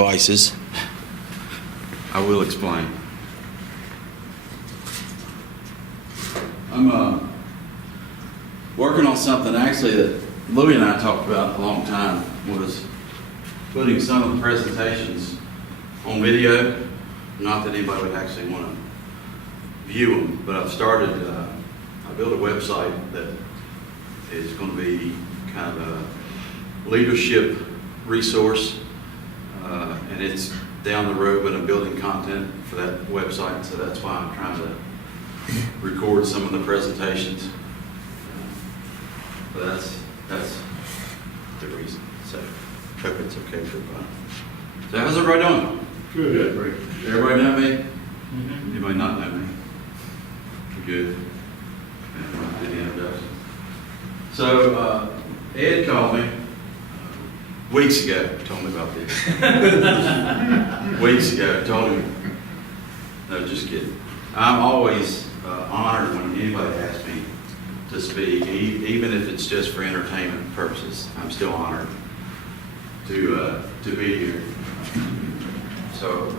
devices. I will explain. I'm working on something actually that Louie and I talked about a long time, was putting some of the presentations on video. Not that anybody would actually want to view them, but I've started, I built a website that is going to be kind of a leadership resource, and it's down the road, but I'm building content for that website, so that's why I'm trying to record some of the presentations. But that's the reason. So hope it's okay for everybody. So how's everybody doing? Good, great. Everybody know me? Anybody not know me? Good. Did the introduction. So Ed called me weeks ago, told me about this. Weeks ago, told me. No, just kidding. I'm always honored when anybody asks me to speak, even if it's just for entertainment purposes. I'm still honored to be here. So,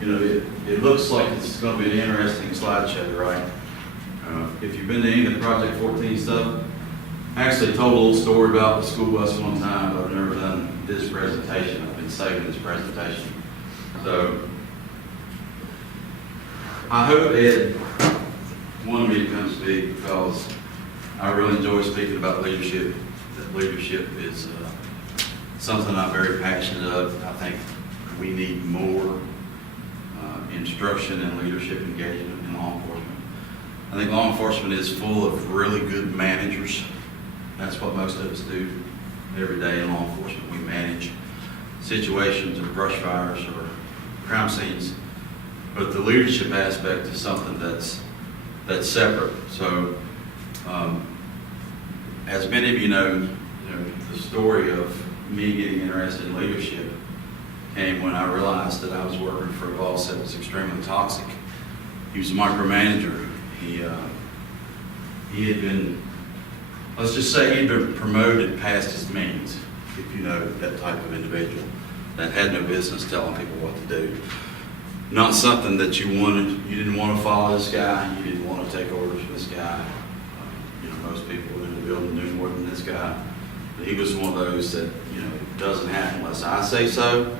you know, it looks like it's going to be an interesting slideshow, right? If you've been to any of the Project 14 stuff, I actually told a little story about the school bus one time, but I've never done this presentation. I've been saving this presentation. So, I hope Ed wanted me to come speak because I really enjoy speaking about leadership. That leadership is something I'm very passionate of. I think we need more instruction and leadership engagement in law enforcement. I think law enforcement is full of really good managers. That's what most of us do every day in law enforcement. We manage situations or brush fires or crime scenes. But the leadership aspect is something that's separate. So, as many of you know, the story of me getting interested in leadership came when I realized that I was working for a boss that was extremely toxic. He was a micromanager. He had been, let's just say he'd been promoted past his means, if you know that type of individual that had no business telling people what to do. Not something that you didn't want to follow this guy, you didn't want to take orders from this guy. Most people in the building knew more than this guy. But he was one of those that, it doesn't happen unless I say so,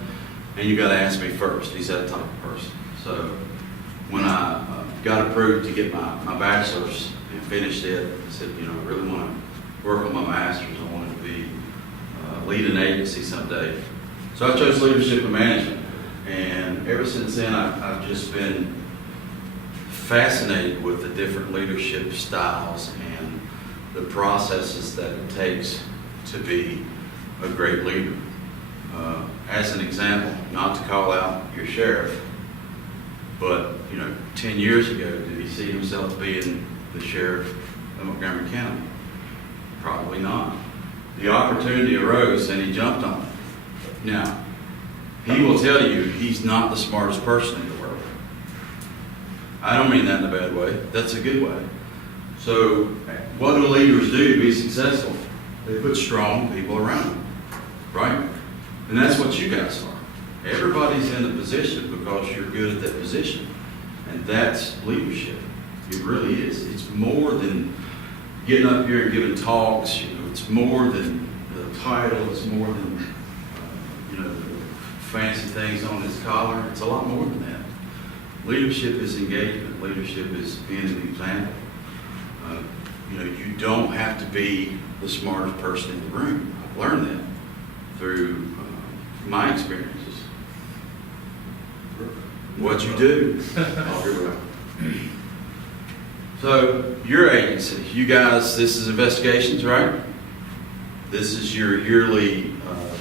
and you got to ask me first. He's that type of person. So when I got approved to get my bachelor's and finished it, I said, I really want to work on my master's. I wanted to be lead an agency someday. So I chose leadership and management. And ever since then, I've just been fascinated with the different leadership styles and the processes that it takes to be a great leader. As an example, not to call out your sheriff, but 10 years ago, did he see himself being the sheriff of Montgomery County? Probably not. The opportunity arose and he jumped on it. Now, he will tell you he's not the smartest person in the world. I don't mean that in a bad way. That's a good way. So what do leaders do to be successful? They put strong people around them, right? And that's what you guys are. Everybody's in the position because you're good at that position. And that's leadership. It really is. It's more than getting up here and giving talks. It's more than the title. It's more than fancy things on his collar. It's a lot more than that. Leadership is engagement. Leadership is being an example. You don't have to be the smartest person in the room. I've learned that through my experiences. What you do. Oh, here we go. So, your agency, you guys, this is investigations, right? This is your yearly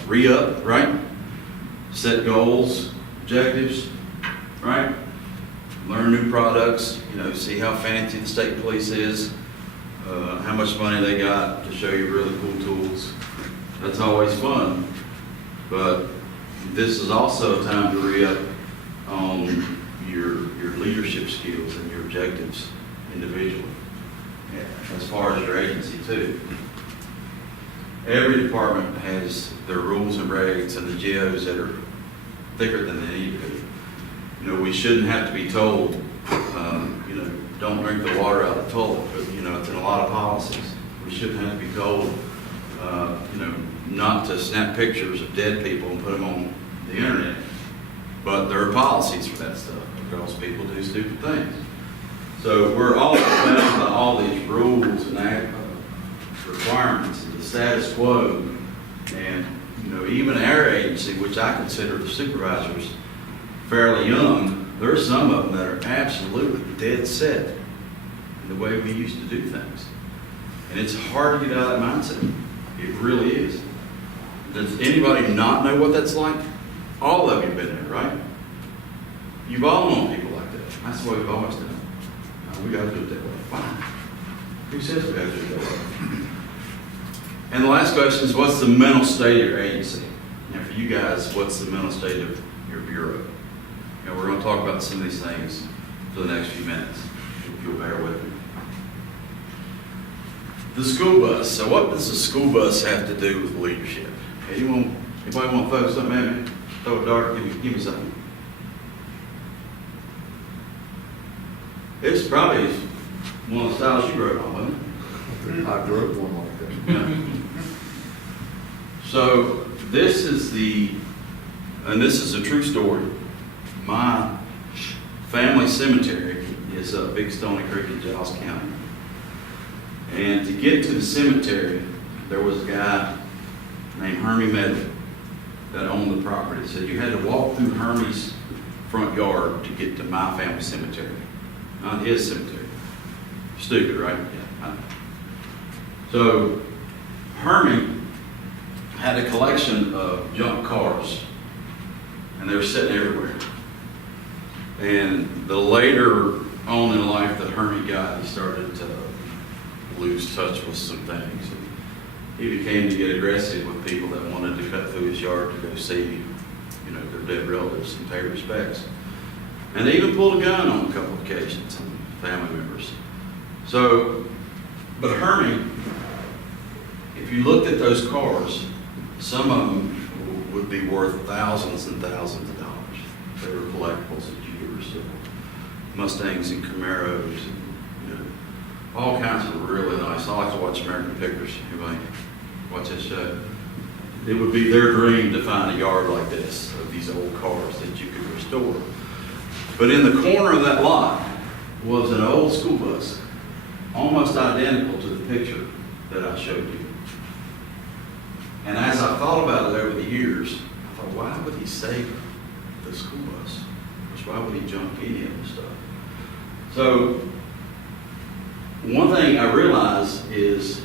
re-up, right? Set goals, objectives, right? Learn new products, see how fancy the state police is, how much money they got to show you really cool tools. That's always fun. But this is also a time to re-up on your leadership skills and your objectives individually, as far as your agency too. Every department has their rules and regs and the GOs that are thicker than they need to be. You know, we shouldn't have to be told, you know, don't drink the water out of the toilet, but, you know, it's in a lot of policies. We shouldn't have to be told, you know, not to snap pictures of dead people and put them on the internet. But there are policies for that stuff because people do stupid things. So we're all bound by all these rules and requirements and the status quo. And, you know, even our agency, which I consider the supervisors fairly young, there's some of them that are absolutely dead set in the way we used to do things. And it's hard to get out of that mindset. It really is. Does anybody not know what that's like? All of you have been there, right? You've all known people like that. That's the way we've always done it. We got to do it that way. Why? Who says we got to do it that way? And the last question is, what's the mental state of your agency? And for you guys, what's the mental state of your bureau? And we're going to talk about some of these things for the next few minutes, if you'll bear with me. The school bus. So what does the school bus have to do with leadership? Anybody want to throw something at me? Throw a dart, give me something. It's probably one of the styles you rode on, wasn't it? I drove one like that. Yeah. So this is this is a true story. My family cemetery is up Big Stony Creek in Giles County. And to get to the cemetery, there was a guy named Hermie Medley that owned the property. Said you had to walk through Hermie's front yard to get to my family cemetery, not his cemetery. Stupid, right? Yeah, I know. So Hermie had a collection of junk cars, and they were sitting everywhere. And the later on in life that Hermie got, he started to lose touch with some things. And he began to get aggressive with people that wanted to cut through his yard to go see, you know, their dead relatives and pay respects. And they even pulled a gun on a couple of occasions on family members. So, but Hermie, if you looked at those cars, some of them would be worth thousands and thousands of dollars. They were collectibles that you could restore. Mustangs and Camaros, and, you know, all kinds of really nice. I like to watch American Pictures. Anybody watch that show? It would be their dream to find a yard like this of these old cars that you could restore. But in the corner of that lot was an old school bus, almost identical to the picture that I showed you. And as I thought about it over the years, I thought, why would he save the school bus? Why would he junk any of the stuff? So, one thing I realized is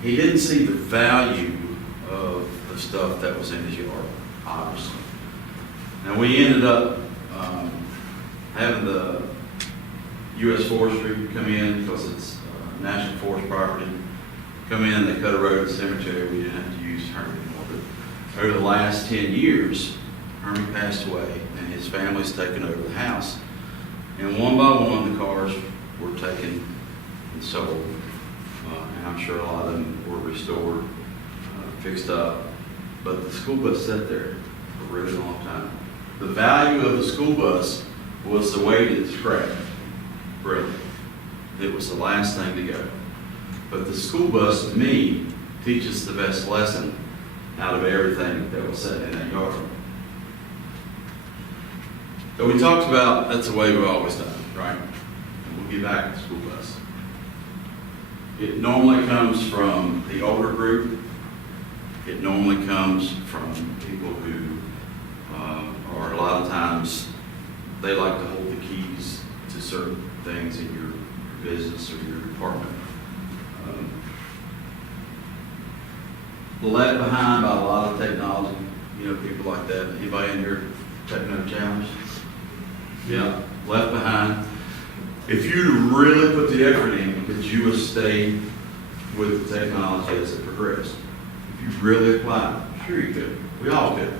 he didn't see the value of the stuff that was in his yard, obviously. Now, we ended up having the U.S. Forestry come in because it's National Forest property. Come in, they cut a road to the cemetery. We didn't have to use Hermie anymore. But over the last 10 years, Hermie passed away, and his family's taken over the house. And one by one, the cars were taken and sold. And I'm sure a lot of them were restored, fixed up. But the school bus sat there for a really long time. The value of the school bus was the weight it scrapped, really. It was the last thing to go. But the school bus, to me, teaches the best lesson out of everything that was set in that yard. So we talked about that's the way we've always done it, right? And we'll get back to the school bus. It normally comes from the older group. It normally comes from people who are a lot of times, they like to hold the keys to certain things in your business or your department. Left behind by a lot of technology, you know, people like that. Anybody in here techno challenged? Yeah, left behind. If you really put the effort in, could you have stayed with the technology as it progressed? If you really applied, sure you could. We all could.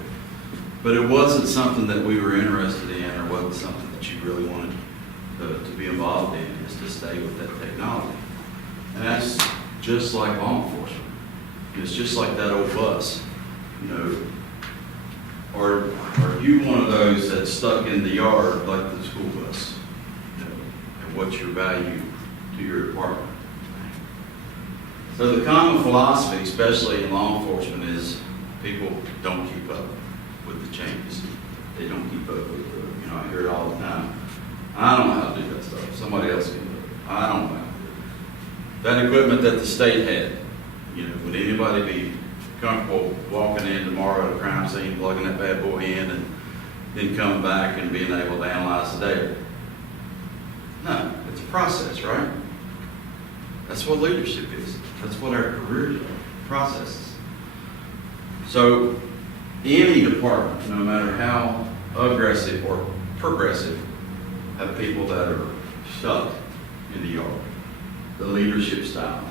But it wasn't something that we were interested in, or wasn't something that you really wanted to be involved in, is to stay with that technology. And that's just like law enforcement. It's just like that old bus. You know, Or are you one of those that's stuck in the yard like the school bus? You know, and what's your value to your department? So the common philosophy, especially in law enforcement, is people don't keep up with the changes. They don't keep up with the, I hear it all the time. I don't know how to do that stuff. Somebody else can do it. I don't know how to do it. That equipment that the state had, would anybody be comfortable walking in tomorrow at a crime scene, plugging that bad boy in, and then coming back and being able to analyze the data? No, it's a process, right? That's what leadership is. That's what our careers are, processes. So any department, no matter how aggressive or progressive, have people that are stuck in the yard. The leadership style.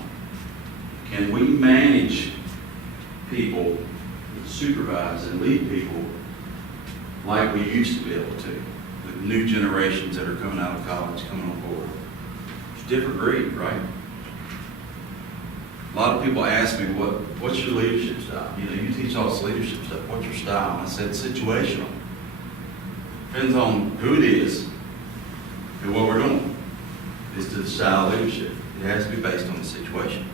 Can we manage people, supervise and lead people like we used to be able to? The new generations that are coming out of college, coming on board. It's a different breed, right? A lot of people ask me, what's your leadership style? You teach all this leadership stuff. What's your style? And I said, situational. Depends on who it is and what we're doing. Is to the style of leadership. It has to be based on the situation.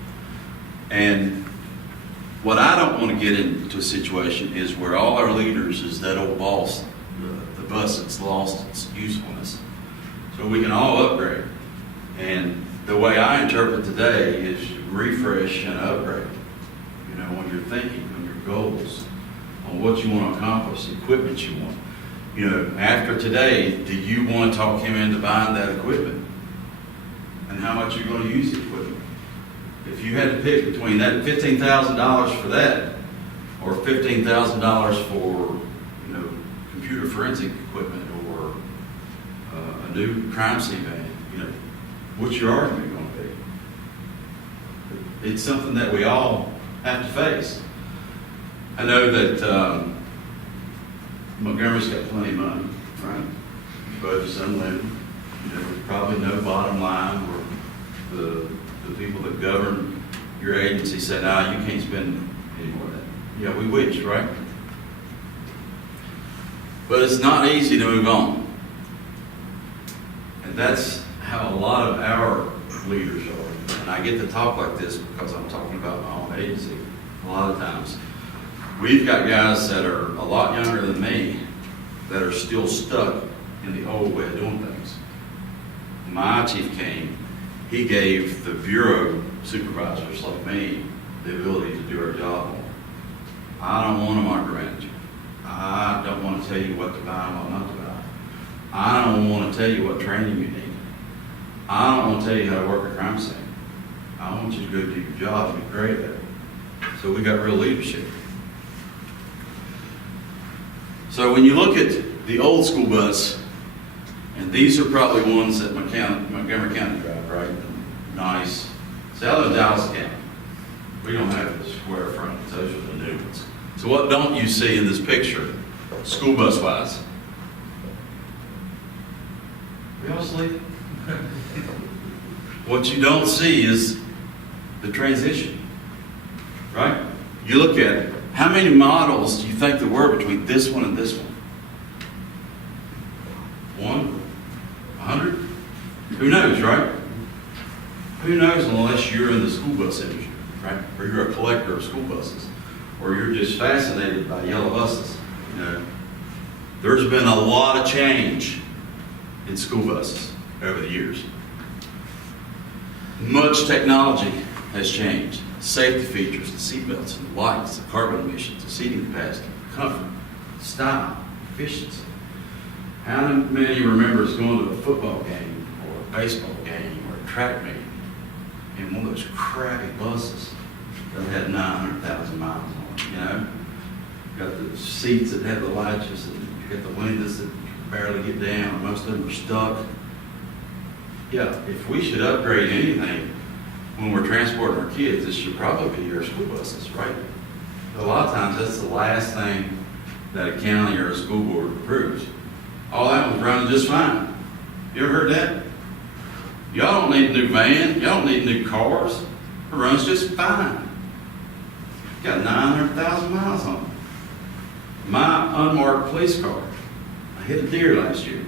And what I don't want to get into a situation is where all our leaders is that old boss, the bus that's lost its usefulness. So we can all upgrade. And the way I interpret today is refresh and upgrade. When you're thinking, on your goals, on what you want to accomplish, the equipment you want. After today, do you want to talk him into buying that equipment? And how much you're going to use the equipment? If you had to pick between that $15,000 for that, or $15,000 for, computer forensic equipment, or a new crime scene van, what's your argument going to be? It's something that we all have to face. I know that Montgomery's got plenty of money, right? Budget's unlimited. Probably no bottom line where the people that govern your agency say, no, you can't spend any more of that. Yeah, we wish, right? But it's not easy to move on. And that's how a lot of our leaders are. And I get to talk like this because I'm talking about my own agency a lot of times. We've got guys that are a lot younger than me that are still stuck in the old way of doing things. My chief came, he gave the bureau supervisors like me the ability to do our job more. I don't want to micromanage. I don't want to tell you what to buy and what not to buy. I don't want to tell you what training you need. I don't want to tell you how to work a crime scene. I want you to go do your job and be great at it. So we got real leadership. So when you look at the old school bus, and these are probably ones that Montgomery County drive, right? Nice. See, I live in Dallas County. We don't have the square frontage. Those are the new ones. So what don't you see in this picture, school bus wise? We all sleep? What you don't see is the transition, right? You look at it. How many models do you think there were between this one and this one? 100? Who knows, right? Who knows unless you're in the school bus industry, right? Or you're a collector of school buses. Or you're just fascinated by yellow buses. There's been a lot of change in school buses over the years. Much technology has changed. Safety features, the seat belts, the lights, the carbon emissions, the seating capacity, comfort, style, efficiency. How many remember us going to a football game or a baseball game or a track meet in one of those crappy buses that had 900,000 miles on it, Got the seats that had the latches and you got the windows that you could barely get down. Most of them are stuck. Yeah, if we should upgrade anything when we're transporting our kids, it should probably be our school buses, right? But a lot of times that's the last thing that a county or a school board approves. All that was running just fine. You ever heard that? Y'all don't need a new van. Y'all don't need new cars. It runs just fine. Got 900,000 miles on it. My unmarked police car, I hit a deer last year.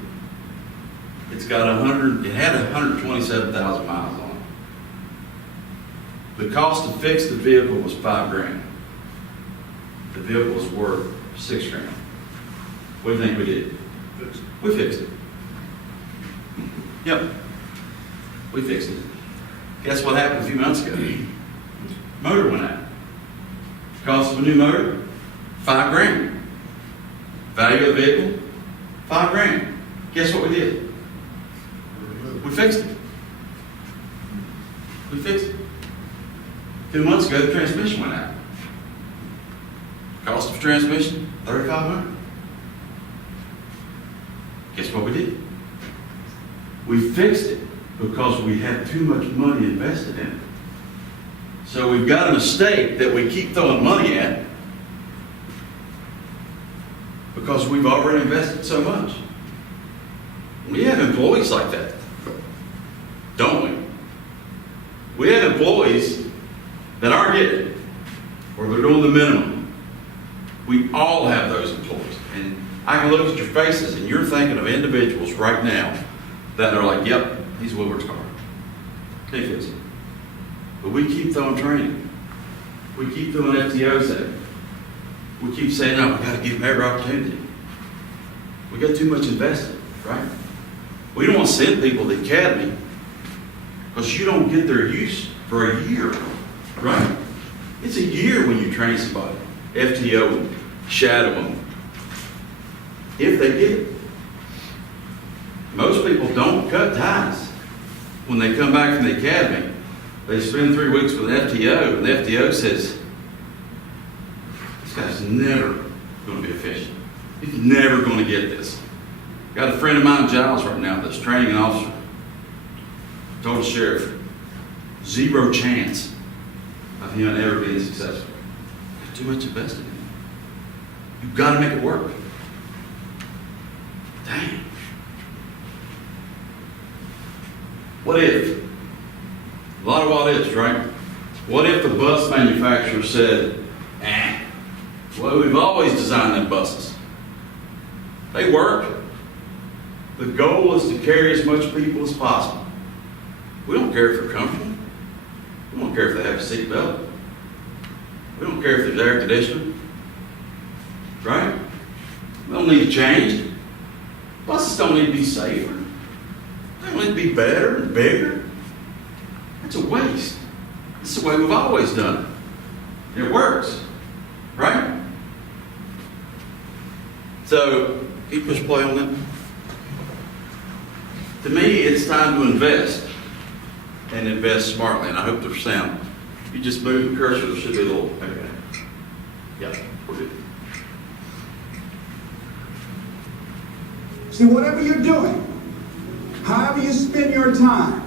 It had 127,000 miles on it. The cost to fix the vehicle was $5,000. The vehicle was worth $6,000. What do you think we did? We fixed it. Yep. We fixed it. Guess what happened a few months ago? Motor went out. Cost of a new motor, $5,000. Value of the vehicle, $5,000. Guess what we did? We fixed it. We fixed it. 2 months ago, the transmission went out. Cost of transmission, $3,500. Guess what we did? We fixed it because we had too much money invested in it. So we've got a mistake that we keep throwing money at because we've already invested so much. We have employees like that, don't we? We have employees that aren't getting it, or they're doing the minimum. We all have those employees. And I can look at your faces and you're thinking of individuals right now that are like, yep, he's Woodward's car. They fix it. But we keep throwing training. We keep throwing FTOs at it. We keep saying, no, we got to give them every opportunity. We got too much invested, right? We don't want to send people to the academy because you don't get their use for a year, right? It's a year when you train somebody. FTO them, shadow them. If they get it. Most people don't cut ties when they come back from the academy. They spend 3 weeks with an FTO, and the FTO says, this guy's never going to be efficient. He's never going to get this. Got a friend of mine in Giles right now that's training an officer. Told the sheriff, 0 chance of him ever being successful. Got too much invested in him. You've got to make it work. Dang. What if? A lot of what ifs, right? What if the bus manufacturer said, well, we've always designed them buses. They work. The goal is to carry as much people as possible. We don't care if they're comfortable. We don't care if they have a seat belt. We don't care if there's air conditioning. Right? We don't need to change. Buses don't need to be safer. They don't need to be better and bigger. That's a waste. This is the way we've always done it. It works. Right? So, can you push play on that? To me, it's time to invest. And invest smartly. And I hope there's sound. If you just move the cursor, there should be a little. Okay. Yeah, we're good. See, whatever you're doing, however you spend your time,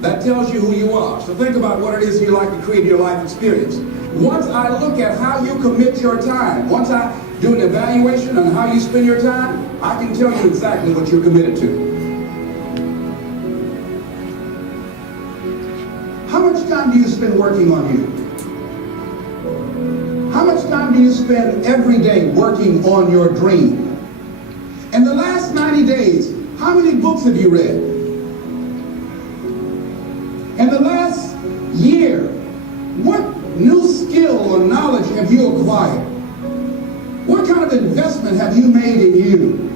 that tells you who you are. So think about what it is you like to create your life experience. Once I look at how you commit your time, once I do an evaluation on how you spend your time, I can tell you exactly what you're committed to. How much time do you spend working on you? How much time do you spend every day working on your dream? In the last 90 days, how many books have you read? In the last year, what new skill or knowledge have you acquired? What kind of investment have you made in you?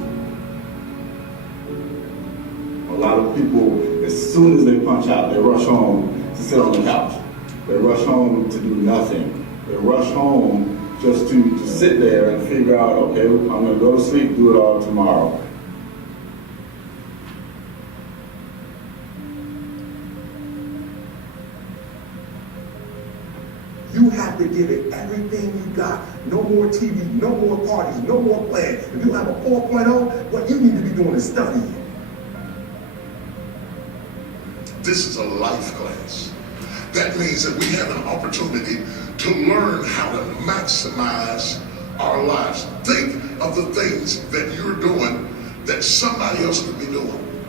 A lot of people, as soon as they punch out, they rush home to sit on the couch. They rush home to do nothing. They rush home just to sit there and figure out, okay, I'm going to go to sleep, do it all tomorrow. You have to give it everything you got. No more TV, no more parties, no more plans. If you have a 4.0, what you need to be doing is studying. This is a life class. That means that we have an opportunity to learn how to maximize our lives. Think of the things that you're doing that somebody else could be doing.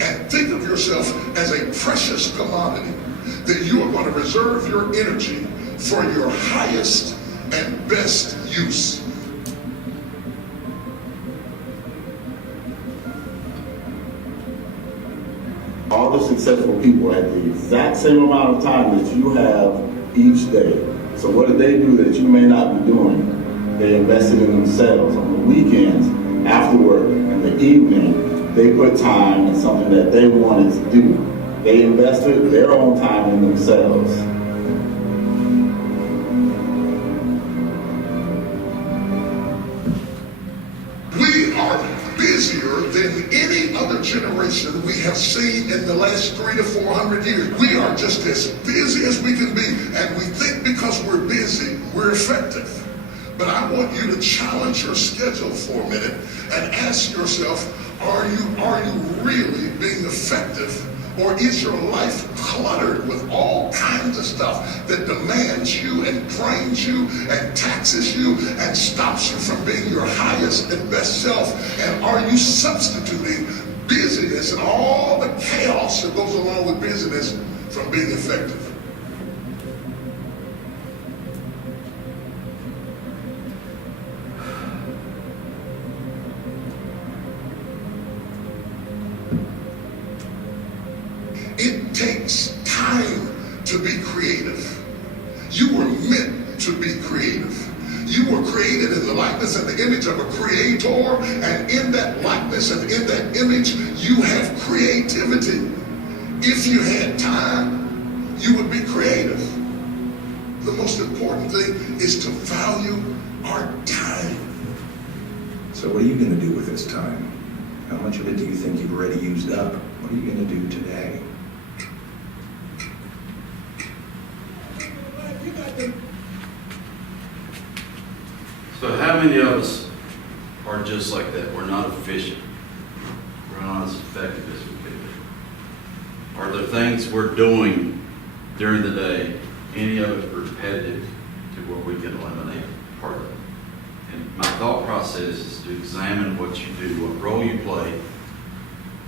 And think of yourself as a precious commodity that you are going to reserve your energy for your highest and best use. successful people had the exact same amount of time that you have each day. So what did they do that you may not be doing? They invested in themselves. On the weekends, after work, in the evening, they put time in something that they wanted to do. They invested their own time in themselves. We are busier than any other generation we have seen in the last 300 to 400 years. We are just as busy as we can be, and we think because we're busy, we're effective. But I want you to challenge your schedule for a minute and ask yourself, are you really being effective? Or is your life cluttered with all kinds of stuff that demands you and drains you and taxes you and stops you from being your highest and best self? And are you substituting busyness and all the chaos that goes along with busyness from being effective? It takes time to be creative. You were meant to be creative. You were created in the likeness and the image of a creator, and in that likeness and in that image, you have creativity. If you had time, you would be creative. The most important thing is to value our time. So what are you going to do with this time? How much of it do you think you've already used up? What are you going to do today? So how many of us are just like that? We're not efficient. We're not as effective as we could be. Are there things we're doing during the day, any of it repetitive, to where we can eliminate part of it? And my thought process is to examine what you do, what role you play,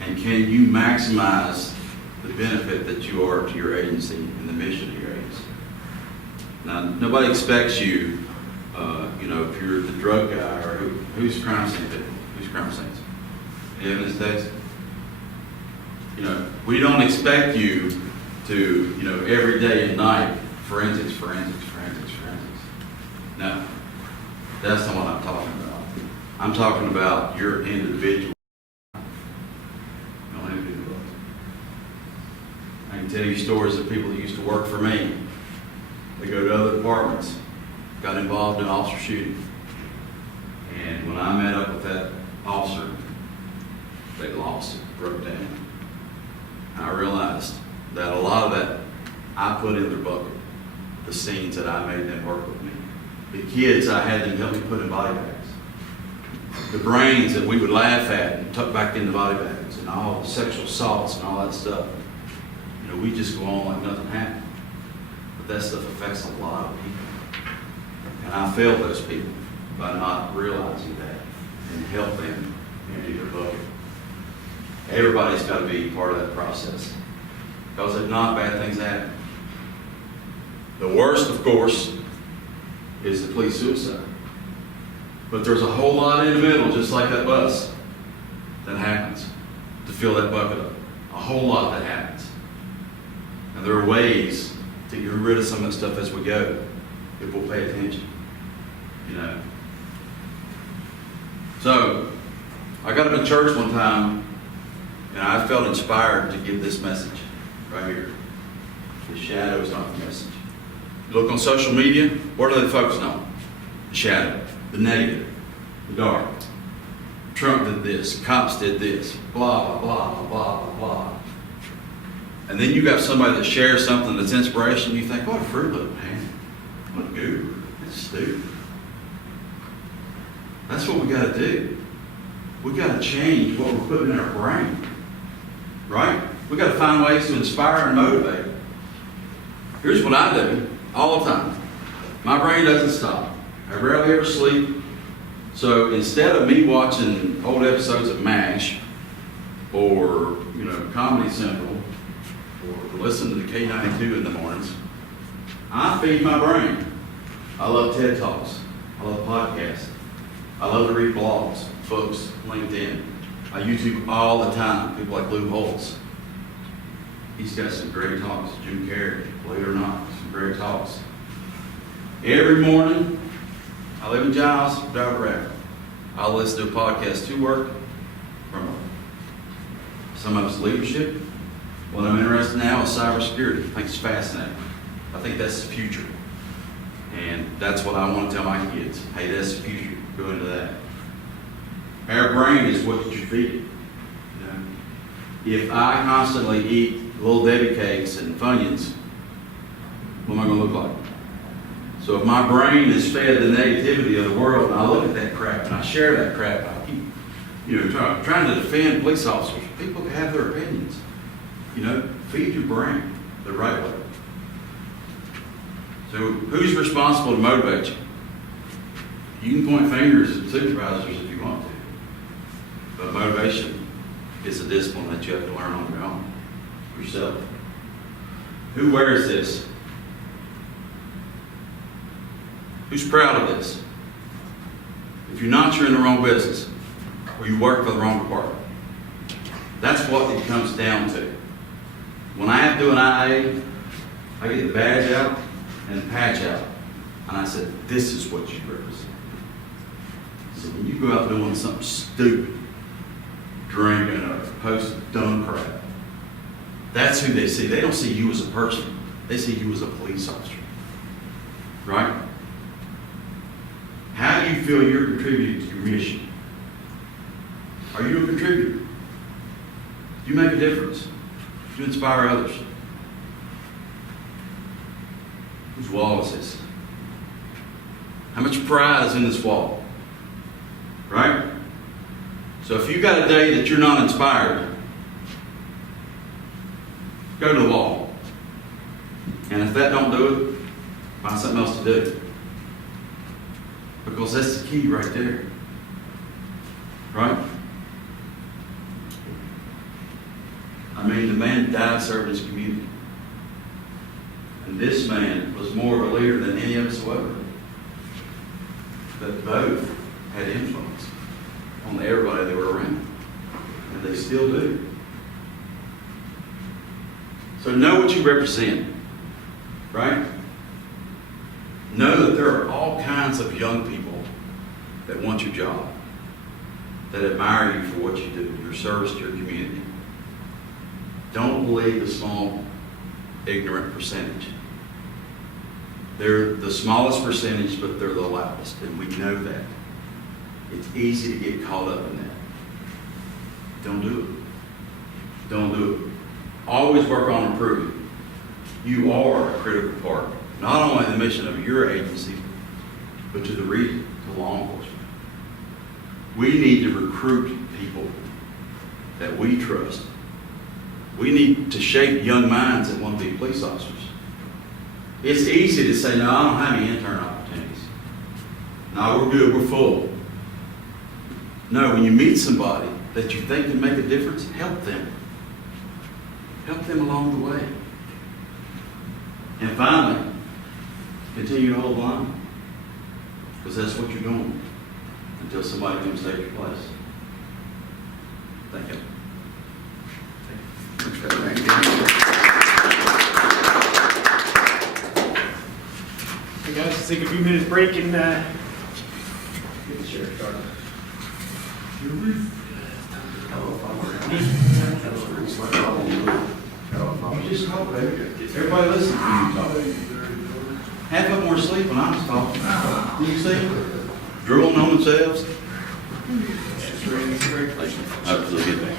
and can you maximize the benefit that you are to your agency and the mission of your agency. Now, nobody expects you, if you're the drug guy or who's crime scene people? Who's crime scenes? Any evidence takes? We don't expect you to, every day and night, forensics. No, that's not what I'm talking about. I'm talking about your individual. I can tell you stories of people that used to work for me. They go to other departments, got involved in officer shooting. And when I met up with that officer, they lost it, broke down. And I realized that a lot of that I put in their bucket, the scenes that I made them work with me. The kids I had them help me put in body bags. The brains that we would laugh at and tuck back into body bags, and all the sexual assaults and all that stuff. We just go on like nothing happened. But that stuff affects a lot of people. And I failed those people by not realizing that and help them empty their bucket. Everybody's got to be part of that process. Because if not, bad things happen. The worst, of course, is the police suicide. But there's a whole lot in the middle, just like that bus, that happens to fill that bucket up. A whole lot that happens. And there are ways to get rid of some of that stuff as we go, if we'll pay attention. So, I got up in church one time, and I felt inspired to give this message right here. The shadow is not the message. You look on social media, what are they focusing on? The shadow, the negative, the dark. Trump did this, cops did this, blah, blah, blah, blah, blah. And then you got somebody that shares something that's inspiration, you think, what a fruit loop, man. What a guru. That's stupid. That's what we got to do. We got to change what we're putting in our brain. Right? We got to find ways to inspire and motivate. Here's what I do all the time. My brain doesn't stop. I rarely ever sleep. So instead of me watching old episodes of MASH or, Comedy Central or listening to K92 in the mornings, I feed my brain. I love TED Talks. I love podcasts. I love to read blogs, books, LinkedIn. I YouTube all the time, people like Lou Holtz. He's got some great talks. Jim Carrey, believe it or not, some great talks. Every morning, I live in Giles, drive around. I'll listen to a podcast to work from some of it's leadership. What I'm interested in now is cybersecurity. I think it's fascinating. I think that's the future. And that's what I want to tell my kids. Hey, that's the future. Go into that. Our brain is what you feed it. You know? If I constantly eat Little Debbie cakes and Funyuns, what am I going to look like? So if my brain is fed the negativity of the world, and I look at that crap and I share that crap, and I keep, trying to defend police officers. People can have their opinions. Feed your brain the right way. So who's responsible to motivate you? You can point fingers at supervisors if you want to. But motivation is a discipline that you have to learn on your own, yourself. Who wears this? Who's proud of this? If you're not, you're in the wrong business, or you work for the wrong department. That's what it comes down to. When I have to do an IA, I get the badge out and the patch out. And I said, this is what you represent. So when you go out doing something stupid, drinking or posting dumb crap, that's who they see. They don't see you as a person. They see you as a police officer. Right? How do you feel you're contributing to your mission? Are you a contributor? Do you make a difference? Do you inspire others? Whose wall is this? How much pride is in this wall? Right? So if you've got a day that you're not inspired, go to the wall. And if that don't do it, find something else to do. Because that's the key right there. Right? I mean, the man died serving his community. And this man was more of a leader than any of us will ever. But both had influence on everybody they were around. And they still do. So know what you represent. Right? Know that there are all kinds of young people that want your job, that admire you for what you do, your service to your community. Don't believe the small, ignorant percentage. They're the smallest percentage, but they're the loudest, and we know that. It's easy to get caught up in that. Don't do it. Don't do it. Always work on improving. You are a critical part, not only in the mission of your agency, but to the region, to law enforcement. We need to recruit people that we trust. We need to shape young minds that want to be police officers. It's easy to say, no, I don't have any intern opportunities. No, we're good, we're full. No, when you meet somebody that you think can make a difference, help them. Help them along the way. And finally, continue to hold on. Because that's what you're doing until somebody comes take your place. Thank you. Hey guys, let's take a few minutes break and get the sheriff started. You just talk, baby. Everybody listen to you talk. Half of them were asleep when I was talking. Did you see them? Drooling on themselves. That's really good.